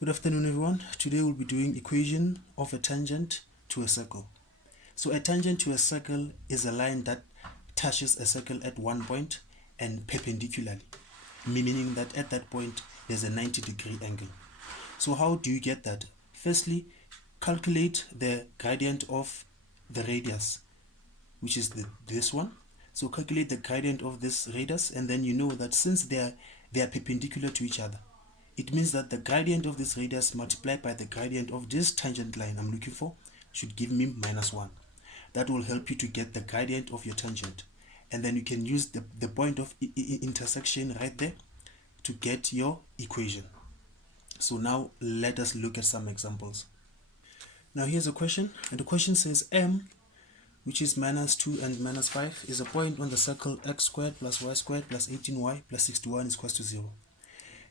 Good afternoon, everyone. Today we'll be doing equation of a tangent to a circle. So a tangent to a circle is a line that touches a circle at one point and perpendicularly, meaning that at that point there's a 90-degree angle. So how do you get that? Firstly, calculate the gradient of the radius, which is this one. So calculate the gradient of this radius, and then you know that since they are perpendicular to each other, it means that the gradient of this radius multiplied by the gradient of this tangent line I'm looking for should give me -1. That will help you to get the gradient of your tangent. And then you can use the point of intersection right there to get your equation. So now let us look at some examples. Now here's a question, and the question says M, which is -2 and -5, is a point on the circle x squared plus y squared plus 18y plus 61 is equal to 0.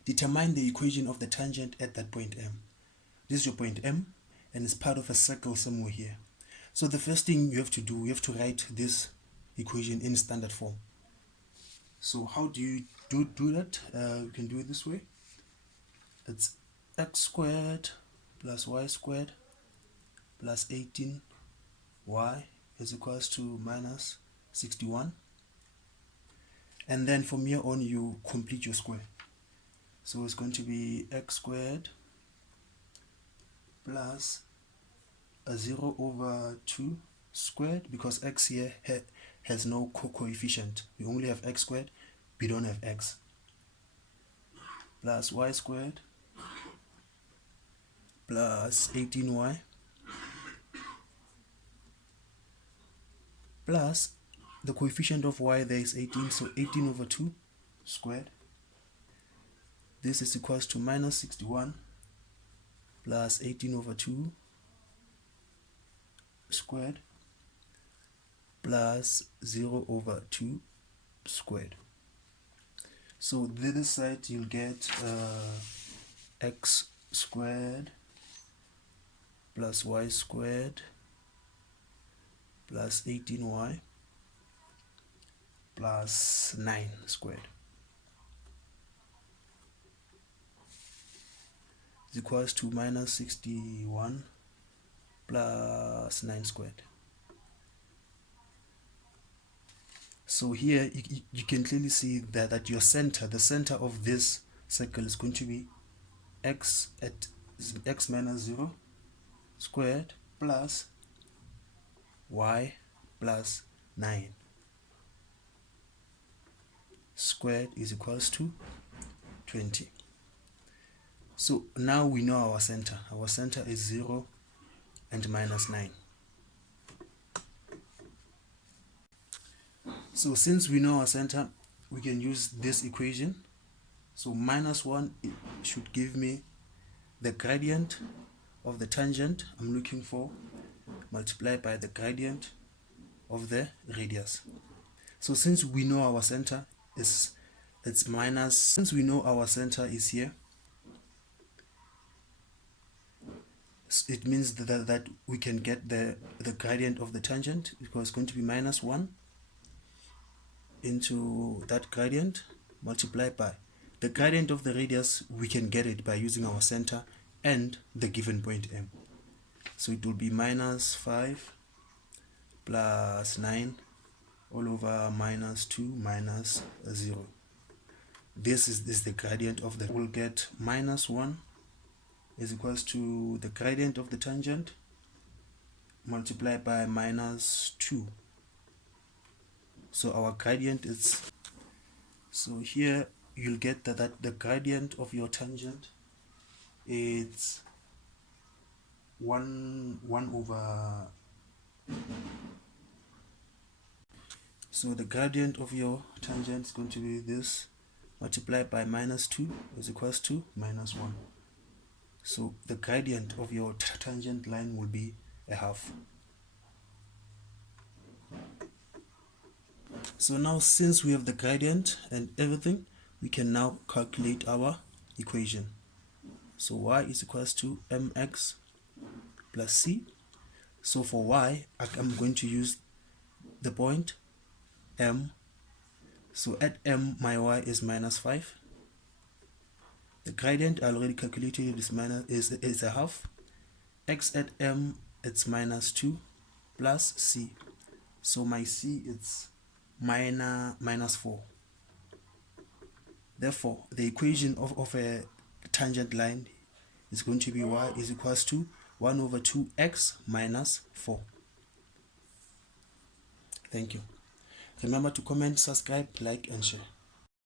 Determine the equation of the tangent at that point M. This is your point M, and it's part of a circle somewhere here. So the first thing you have to do, you have to write this equation in standard form. So how do you do that? You can do it this way. It's x squared plus y squared plus 18y is equals to -61. And then from here on you complete your square. So it's going to be x squared plus a 0/2 squared, because x here has no coefficient. We only have x squared, we don't have x, plus y squared plus 18y plus the coefficient of y there is 18, so 18/2 squared. This is equals to -61 plus 18/2 squared plus 0/2 squared. So this side you'll get x squared plus y squared plus 18y plus 9 squared is equals to -61 plus 9 squared. So here you can clearly see that your center, the center of this circle, is going to be x at x -0 squared plus y plus 9 squared is equals to 20. So now we know our center. Our center is 0 and -9. So since we know our center, we can use this equation. So -1 should give me the gradient of the tangent I'm looking for multiplied by the gradient of the radius. So since we know our center is since we know our center is here, it means that we can get the gradient of the tangent, because it's going to be -1 into that gradient multiplied by the gradient of the radius. We can get it by using our center and the given point M. So it will be -5 plus 9 all over -2 minus 0. This is the gradient of the, we'll get -1 is equals to the gradient of the tangent multiplied by -2. So our gradient is, so here you'll get that the gradient of your tangent is 1 over. So the gradient of your tangent is going to be this multiplied by -2 is equals to -1. So the gradient of your tangent line will be a half. So now, since we have the gradient and everything, we can now calculate our equation. So y is equals to mx plus c. So for y, I'm going to use the point M. So at M, my y is -5. The gradient I already calculated is a half. X at M, it's minus 2 plus C. So my C is minus 4. Therefore, the equation of a tangent line is going to be y is equals to 1 over 2x minus 4. Thank you. Remember to comment, subscribe, like, and share.